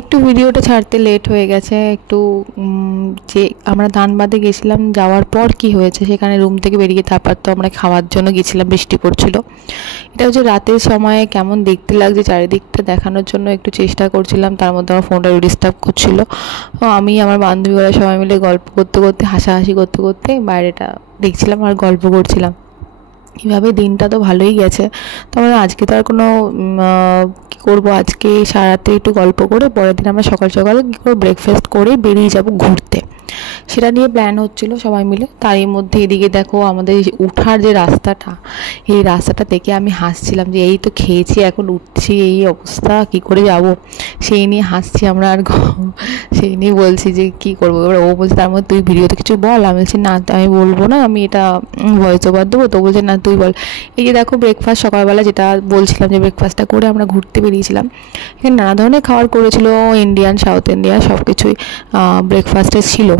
একটু ভিডিওটা ছাড়তে লেট হয়ে গেছে একটু। যে আমরা ধানবাদে গেছিলাম, যাওয়ার পর কি হয়েছে সেখানে রুম থেকে বেরিয়ে তারপর তো আমরা খাওয়ার জন্য গেছিলাম, বৃষ্টি পড়ছিল। এটা হচ্ছে রাতের সময়ে কেমন দেখতে লাগছে চারিদিকটা দেখানোর জন্য একটু চেষ্টা করছিলাম, তার মধ্যে আমার ফোনটা ডিস্টার্ব করছিল। আমি আমার বান্ধবীরা সবাই মিলে গল্প করতে করতে হাসাহাসি করতে করতে বাইরেটা দেখছিলাম আর গল্প করছিলাম। এভাবে দিনটা তো ভালোই গেছে। তবে আজকে তো আর কোনো কী করবো, আজকে সারারাত্রি একটু গল্প করে পরের দিন আমরা সকাল সকাল কী করে ব্রেকফাস্ট করে বেরিয়ে যাব ঘুরতে, সেটা নিয়ে প্ল্যান হচ্ছিল সবাই মিলে। তারই মধ্যে এদিকে দেখো আমাদের উঠার যে রাস্তাটা, এই রাস্তাটা দেখে আমি হাসছিলাম যে এই তো খেয়েছি এখন উঠছি, এই অবস্থা কি করে যাব, সেই নিয়ে হাসছি আমরা। আর সেই নিয়ে বলছি যে কি করবো। এবার ও বলছে তার মধ্যে তুই ভিডিওতে কিছু বল। আমি বলছি না আমি বলবো না, আমি এটা ভয়েস ওভার দেবো। তো বলছে না তুই বল। এই যে দেখো ব্রেকফাস্ট সকালবেলা যেটা বলছিলাম যে ব্রেকফাস্টটা করে আমরা ঘুরতে বেরিয়েছিলাম। এখানে নানা ধরনের খাবার করেছিল, ইন্ডিয়ান সাউথ ইন্ডিয়ান সব কিছুই ব্রেকফাস্টে ছিল।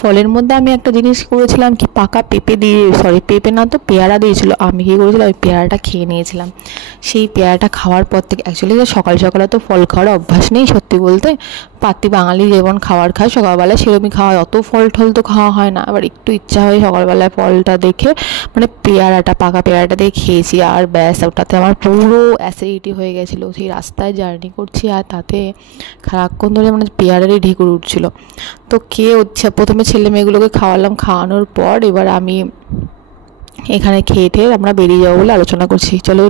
ফলের মধ্যে আমি একটা জিনিস করেছিলাম কি, পাকা পেঁপে দিয়ে, সরি পেঁপে না তো পেয়ারা দিয়েছিল, আমি কী করেছিলাম ওই পেয়ারাটা খেয়ে নিয়েছিলাম। সেই পেয়ারাটা খাওয়ার পর থেকে অ্যাকচুয়ালি সকাল সকালে তো ফল খাওয়ার অভ্যাস নেই সত্যি বলতে, পাতি বাঙালি যেমন খাবার খায় সকালবেলায় সেরকমই খাওয়া, অত ফল টল তো খাওয়া হয় না। আবার একটু ইচ্ছা হয় সকালবেলায় ফলটা দেখে, মানে পেয়ারাটা পাকা পেয়ারাটা দিয়ে খেয়েছি, আর ব্যাস ওটাতে আমার পুরো অ্যাসিডিটি হয়ে গেছিলো। সেই রাস্তায় জার্নি করছি আর তাতে সারাক্ষণ ধরে মানে পেয়ারারই ঢেকুর উঠছিলো। তো খেয়ে হচ্ছে প্রথমে ছেলে মেয়েগুলোকে খাওয়ালাম, খাওয়ানোর পর এবার আমি এখানে খেয়ে টেয়ে আমরা বেরিয়ে যাবো বলে আলোচনা করছি। চলো।